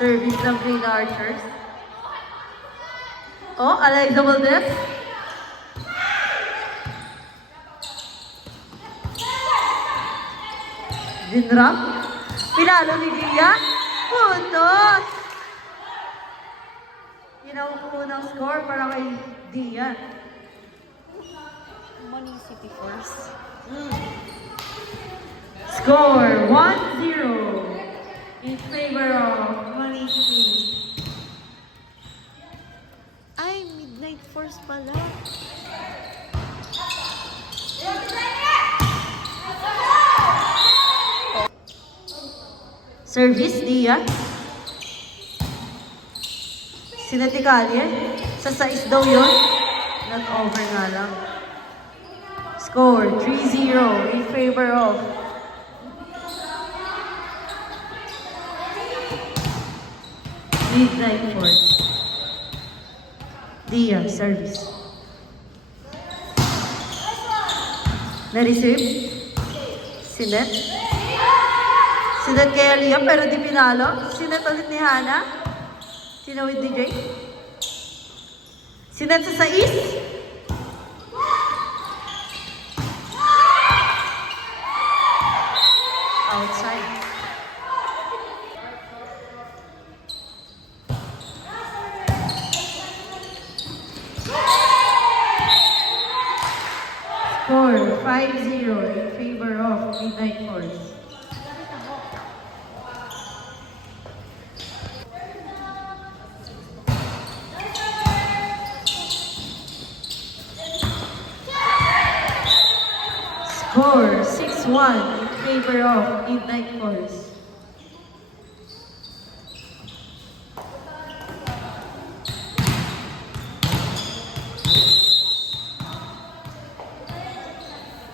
Service ng Green Archers. Oh, Alexa Valdez. Dinram. Pinalo ni Gia. Puntos! Yun ang unang score para kay Dia. Morning City first. Score 1-0 in favor of Money City. Ay, Midnight Force pala. Service, Dia. Sinatikali. Sa sais daw yun. Not over nga lang. Score 3-0 in favor of Midnight Force. Dia, service. Na-receive. Sinet. Sinet kay Aliyah pero di pinalo. Sinet ulit ni Hana. Tinawid ni Jay. Sinet sa sais. Outside. Score 5-0 in favor of Midnight Force. Score 6-1 in favor of Midnight Force.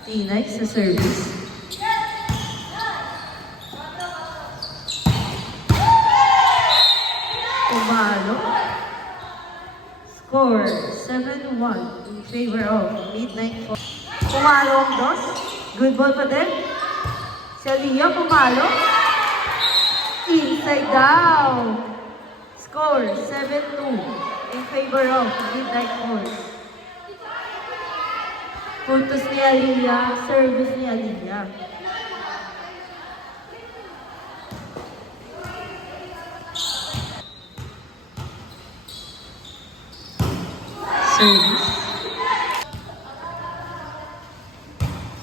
Tinay sa service. Umalo. Score 7-1 in favor of Midnight Force. Pumalo ang dos. Good ball pa din. Si Aliyah pumalo. Inside down. Score 7-2 in favor of Midnight Force. Puntos ni Aliyah. Service ni Aliyah. Service.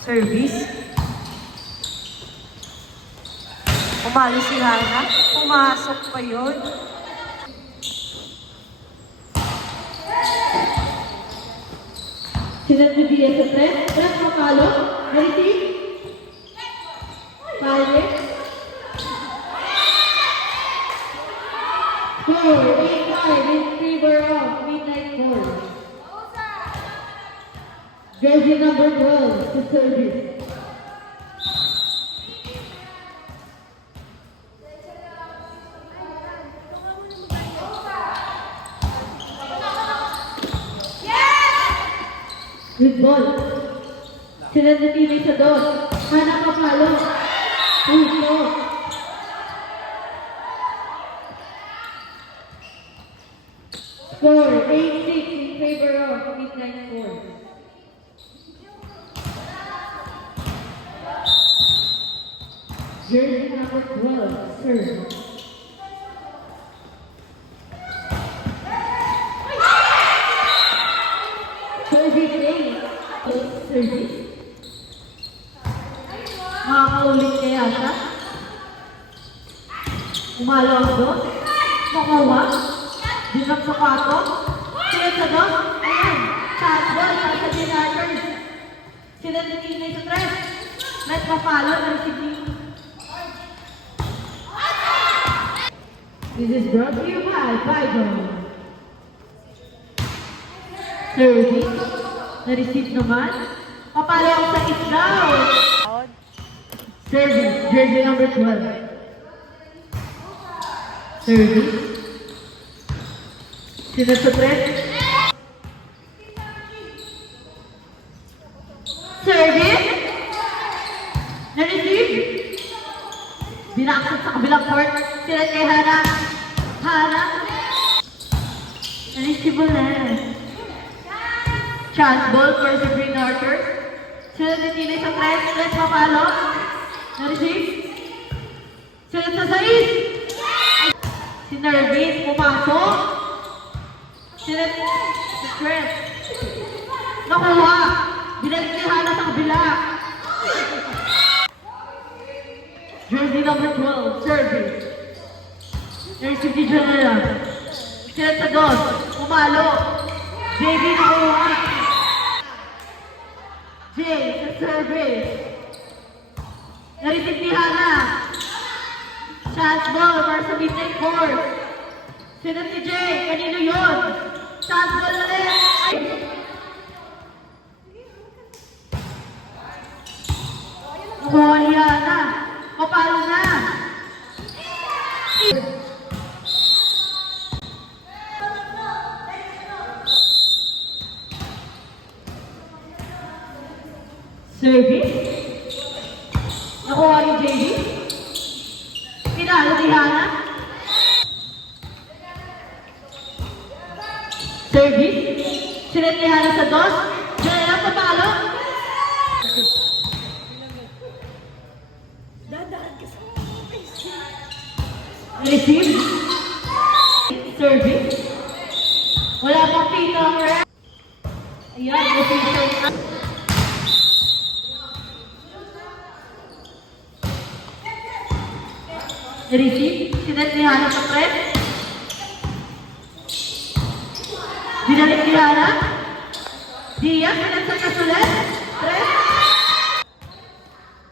Service. Umalo si Hana. Pumasok pa yun. Sinat ni Dia sa press. Press makalo. Receive. Fire. Score 8-5 in favor of Midnight Force. Jersey number 12 to service. Good ball. Sila natinay sa dos. Hana papalo. Puso. Score 8-6 in favor of Midnight Force. Jersey number 12, serve. Service day. Service. Makakaulit kaya siya. Umalo ang dos. Makuha. Dinap sa kwato. Sunod sa dos. Ayan. Fastball. Sa Dinators. Sila natinay sa tres. Let ma-follow. Na-receive. This is brought to you by Fido. Service. Na-receive naman. Papalo ang sa isdaw. Service. Jersey number 12. Service. Sino sa tres? Service. Na-receive. Binaksan sa kabilang court. Sila kay Hana. Hana. Eligible. Chance ball for Sabrina Archer. Sunod ni Tinay sa tres. Let's mapalo. Na-receive. Sunod sa sais. Si Nervin pumasok. Sunod sa tres. Nakuha. Binalik ni Hana sa kabila. Jersey number 12, service. Na-receive ni Janela. Sunod sa dos. Pumalo. JB nakuha. Jay sa service. Na-receive ni Hana. Chance ball para sa midnight court. Sunod ni Jay. Kanino yun? Chance ball ulit. Ay! Nakuha ni Hana. Kapalo na. Service. Nakuha ni JD. Pinalo ni Hana. Service. Sinet ni Hana sa dos. Diyan lang papalo. Receive. Service. Wala pang pito ang ref. Ayan, position. Receive. Sinet ni Hana sa press. Dinalik ni Hana. Diaz, sinet sa kasulit. Press.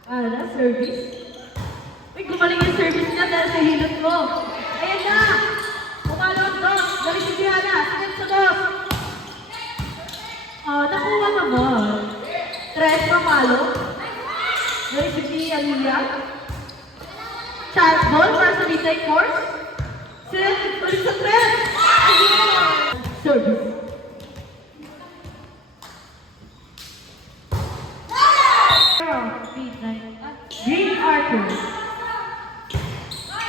Hana, service. Uy, gumaling yung service niya dahil sa hilot ko. Ayan na! Pumalo ang dos. Receive ni Hana. Sinet sa dos. Nakuha naman. Tres, papalo. Receive ni Aliyah. Chance ball para sa midnight court. Set, ulit sa tres. Service. Midnight. Green Archer.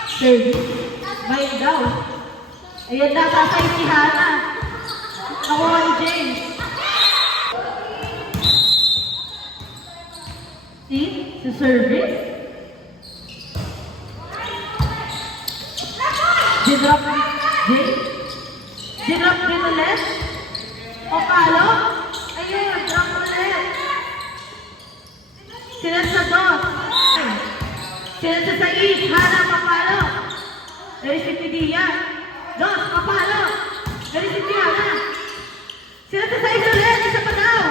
Service. Bayad daw. Ayan na, sasay si Hana. Nakuha ni James. See? Sa service. Dinrop ni James. Dinrop din ulit. Papalo. Ayun, drop ulit. Sinet sa dos. Sinet sa sais. Hana, papalo. Narisip ni Diaz. Dos, papalo. Narisip ni Hana. Sinet sa sais ulit. Isa pa daw.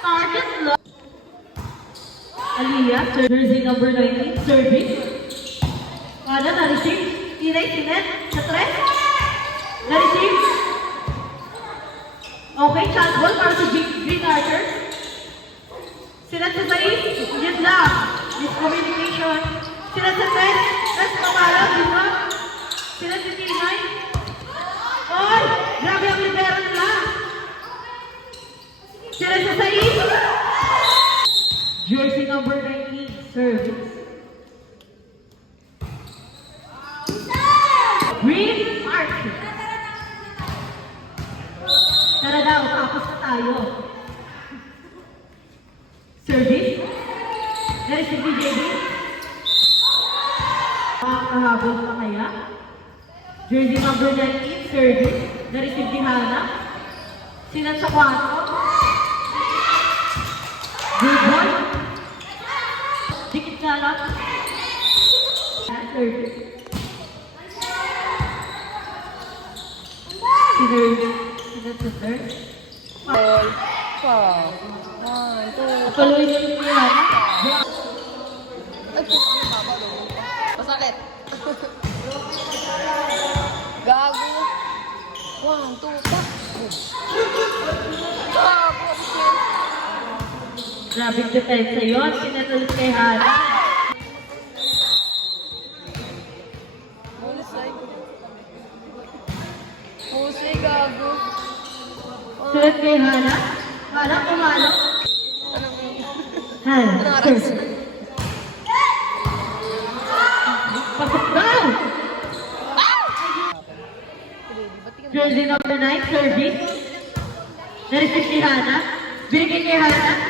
Target lock. Aliyah, jersey number 19, service. Hana, na-receive. Tinay, sinet. Sa tres. Na-receive. Okay, chance ball para sa Green Archer. Sinet sa sais. Yun lang. Miscommunication. Sinet sa tres. Tapos papalo. Dito. Sinet sa Tinay. Oy! Grabe ang libero nila. Sinet sa sais. Jersey number 19, service. Green Archer. Tara daw, tapos na tayo. Service. Na-receive ni JB. Makakahabol pa kaya? Jersey number 19, service. Na-receive ni Hana. Sinan sa 4. Good one. Dikit na lang. Service. Sinan sa third. Ball. 1, 2. Patuloy niyo yung Hana. Ay, baba doon. Masakit. Gago. 1, 2, tap. Gago. Grabe depensa yun. Sinatulis kay Hana. Husay. Husay, gago. Sunod kay Hana. Hana, pumalo. Hana. Anong oras? Pasok daw! Jersey number 9, service. Na-receive ni Hana. Binigay kay Hana.